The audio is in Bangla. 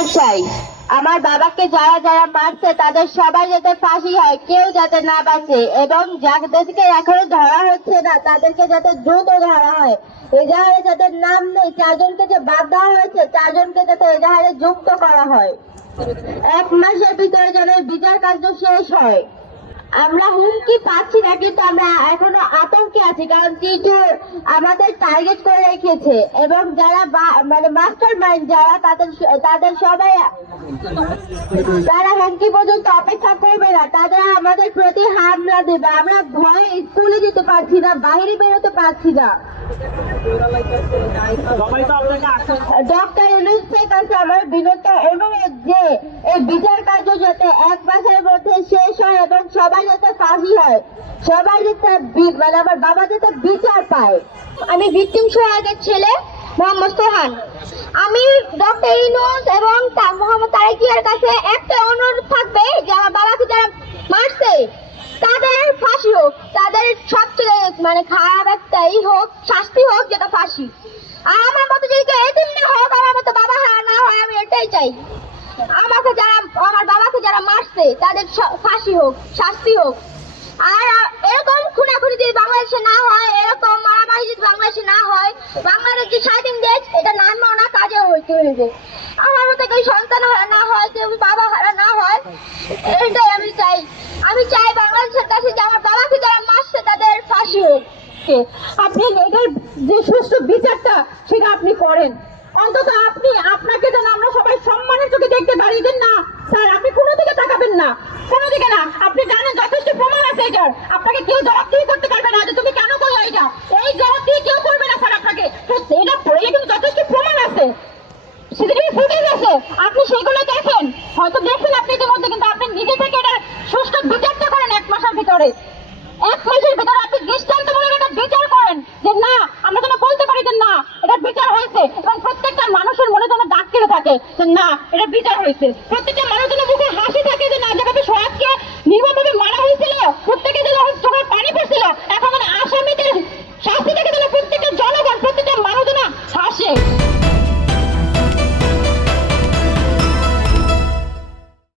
বিচার চাই। আমার বাবাকে যারা যারা মারছে তাদের সবাই যাতে ফাঁসি হয়, কেউ যাতে না বাঁচে, এবং যাদেরকে এখনো ধরা হচ্ছে না তাদেরকে যাতে দ্রুত ধরা হয়। এজাহারে যাদের নাম নেই, 4 জনকে যে বাদ দেওয়া হয়েছে 4 জনকে যাতে এজাহারে যুক্ত করা হয়। 1 মাসের ভিতরে যেন বিচার কার্য শেষ হয়। আমরা হুমকি পাচ্ছি না, কিন্তু আমরা এখনো আতঙ্কে আছি, কারণ টিটু আমাদের টার্গেট করে রেখেছে, এবং যারা মানে মাস্টার মাইন্ড যারা তাদের সবাই তারা হুমকি পর্যন্ত অপেক্ষা করবে না, তারা আমাদের প্রতি হামলা দেবে। আমরা ভয়ে স্কুলে যেতে পারছি না, বাইরে বেরোতে পারছি না। ডক্টর ইউনূসের কাছে আমার বিনতি এবং যে এই বিচার কার্য যাতে 1 মাসের মধ্যে শেষ হয় এবং সবাই যাতে ফাঁসি হয়, সবাই যাতে মানে আমার বাবা যাতে বিচার পায়। আমি ভিকটিম সোহাগের ছেলে মোহাম্মদ সোহান। আমি ডক্টর ইউনূস এবং মোহাম্মদ তারেকিয়ার কাছে একটা অনুরোধ থাকবে যে আমার বাবাকে যারা মারছে তাদের ফাঁসি হোক, তাদের সবচেয়ে মানে খারাপ একটাই হোক, শাস্তি হোক, যেটা ফাঁসি। আর আমার মতো যদি কেউ এতিম না হোক, আমার মতো বাবা হারা না হয়, আমি এটাই চাই। আমার বাবাকে যারা মারছে তাদের ফাঁসি হোক, শাস্তি হোক। আর এরকম খুনাখুনি যদি বাংলাদেশে না হয়, এরকম মারামারি যদি বাংলাদেশে না হয়, বাংলাদেশ যে স্বাধীন দেশ এটা নাম না কাজে হইতে হইবে। আমার মতো কেউ সন্তান হারা না হয়, কেউ বাবা হারা না হয়, এটাই আমি চাই। আমি চাই বাংলাদেশের কাছে যে আমার বাবাকে যারা মারছে তাদের ফাঁসি হোক। আপনি এটার যে সুষ্ঠু বিচারটা সেটা আপনি করেন, অন্তত আপনাকে যেন আমরা সবাই সম্মানের চোখে দেখতে পারি যে না স্যার আপনি কোনো দিকে তাকাবেন না, কোনো দিকে না। আপনি জানেন যথেষ্ট প্রমাণ আছে এটার, আপনাকে কেউ জবাবদিহি করতে পারবে না যে তুমি কেন করলো এটা, এই জবাবদিহি কেউ করবে না স্যার আপনাকে। তো এটা পড়ে কিন্তু যথেষ্ট প্রমাণ আছে, সিসিটিভি ফুটেজ আছে, আপনি সেগুলো দেখেন, হয়তো দেখছেন আপনি ইতিমধ্যে, কিন্তু আপনি নিজে থেকে এটা সুষ্ঠু বিচারটা করেন 1 মাসের ভিতরে। 1 মাসের ভিতরে আপনি দৃষ্টান্তমূলক একটা বিচার করেন যে না আমরা যেন বলতে পারি যে না এটা বিচার হয়েছে, এবং প্রত্যেকটা মানুষের মনে যেন দাগ কেটে থাকে যে না এটা বিচার হয়েছে। প্রত্যেকটা মানুষ যেন মুখে হাসি থাকে যে না যেভাবে সোহাগকে নির্মমভাবে মারা হয়েছিল, প্রত্যেকে যেন চোখের পানি পড়ছিল, এখন